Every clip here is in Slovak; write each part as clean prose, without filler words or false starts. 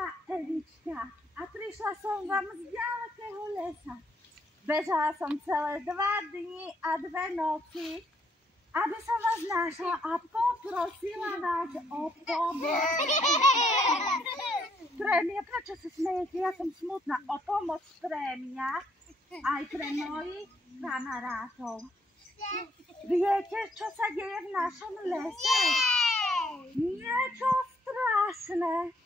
Evička, Evička, a prišla som vám z ďalekého lesa. Bežala som celé 2 dni a 2 noci, aby som vás našla a poprosila vás o pomoc. Pre mňa, prečo sa smejete? Ja som smutná. O pomoc pre mňa, aj pre mojich kamarátov. Viete, čo sa deje v našom lese? Niečo strašné.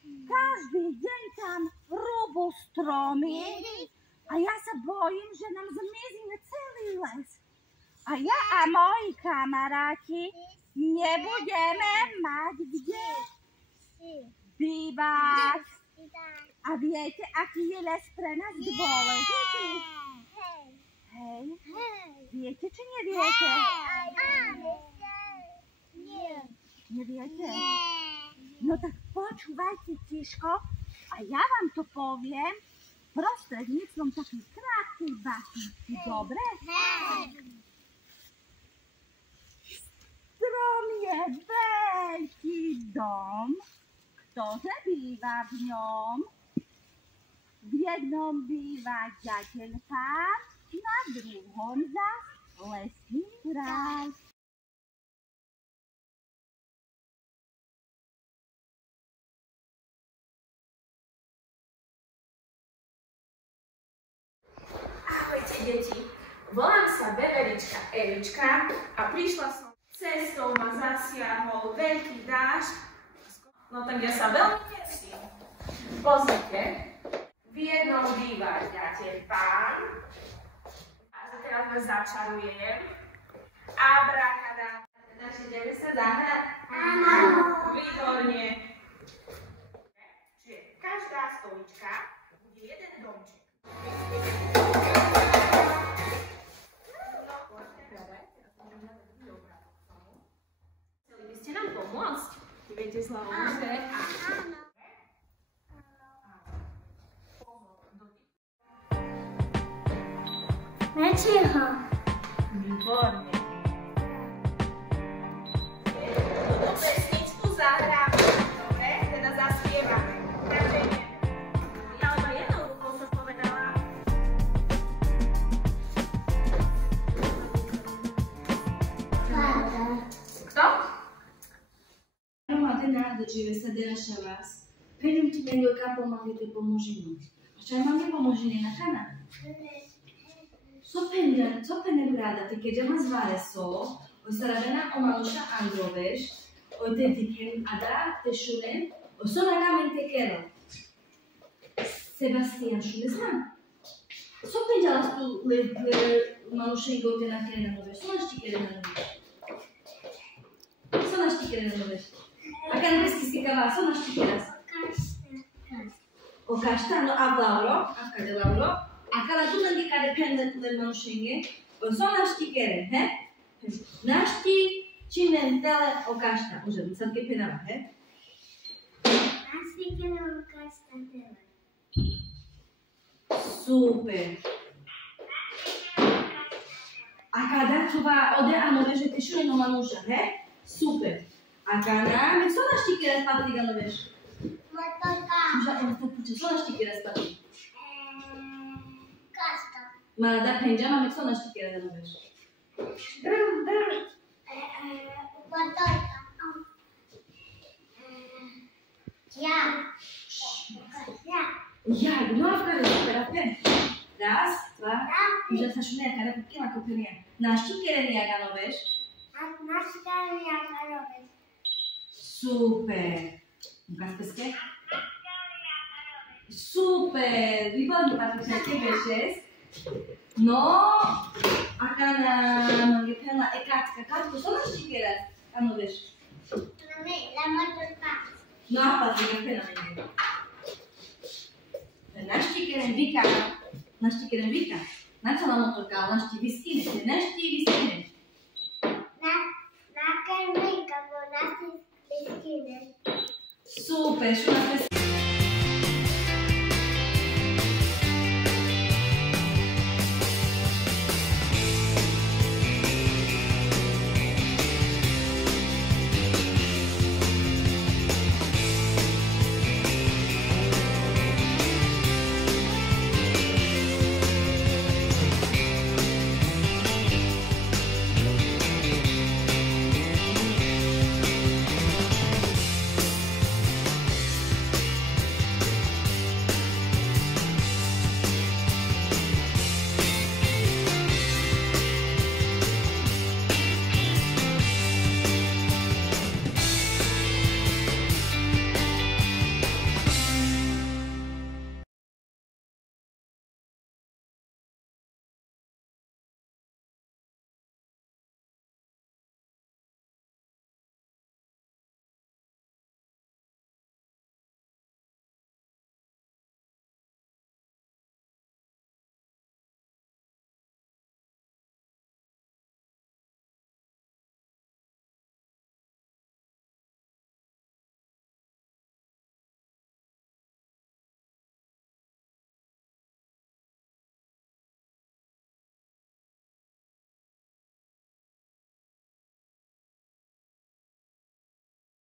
Každý deň tam rúbu stromy a ja sa bojím, že nám zmizne celý les. A ja a moji kamaráti nebudeme mať kde bývať. A viete, aký je les pre nás dôležitý? Hej. Viete, či neviete? Neviete? No tak počúvajte tiško a ja vám to poviem prostredníctvom takých krátkych básničky. Dobre? Strom je veľký dom, ktože býva v ňom. V jednom býva ďateľ pán, na druhom zas lesný kráľ. Ahojte deti, volám sa Beberička Evička a prišla som cestou, ma zasiahol veľký dážď. No tak ja sa veľmi teším. Pozrite, v jednom býva ďateľ pán. A teraz vás začarujem. Abrakadabra. Naši ideme sa zahrať? Áno. Výborne. Čiže každá stolička bude jeden domček. Chceli by ste nám pomôcť? Viete slovo, že? Máte ho. Výborne. Túto pesničku zahráme, dobre? Teda zaspievame. Takže ja iba jednou rukou som povedala. Kto? Não há de nada de essa deixa vás. Pedem te bem o capo mas te pomogino. Achai mamãe pomogine na cana? Co pende brada te que jamas vare so, o saravena o malusha androveš, o te diken ada te shulen, o solamente quero. Sebastian Schulesman. Co pendelas tu le malusha ingote na querena noveš? Co naš ti querena noveš? Co naš ti querena noveš? A kada beski si kava, co naš ti queras? O casta, no a Lauro, a kada Lauro. A kada tu nanti kada pendent le manušenge, o so našti kere, he? Našti cimentele o kašta. Užem, sad ke penava, he? Našti kere o kašta tele. Super. A kada čuva ode a nove že tešuje no manuša, he? Super. A kada, me so našti kere spatri ga noveš? Motorka. Uža, ono to puče, so našti kere spatri? Ma da penjama me co naš ti kere da noveš? Motorka. Ja, no a kada supera pen. Raz, dva, uža sa šuneja kada kukila kupenija. Naš ti kere ja ga noveš? Naš kere ja ga noveš. Super. Ukas peske? Super. Výborný, Patricia, ke bežeš? No, aka nam je penla ekatka. Katko, što naš ti kere? Ano veš? La motorka. No, a Patricia, pena mene. Naš ti kere vika. Naš ti kere vika. Naša la motorka, naš ti viskine. Naš ti viskine. Na kere vika, bo naš ti viskine. Super, što nas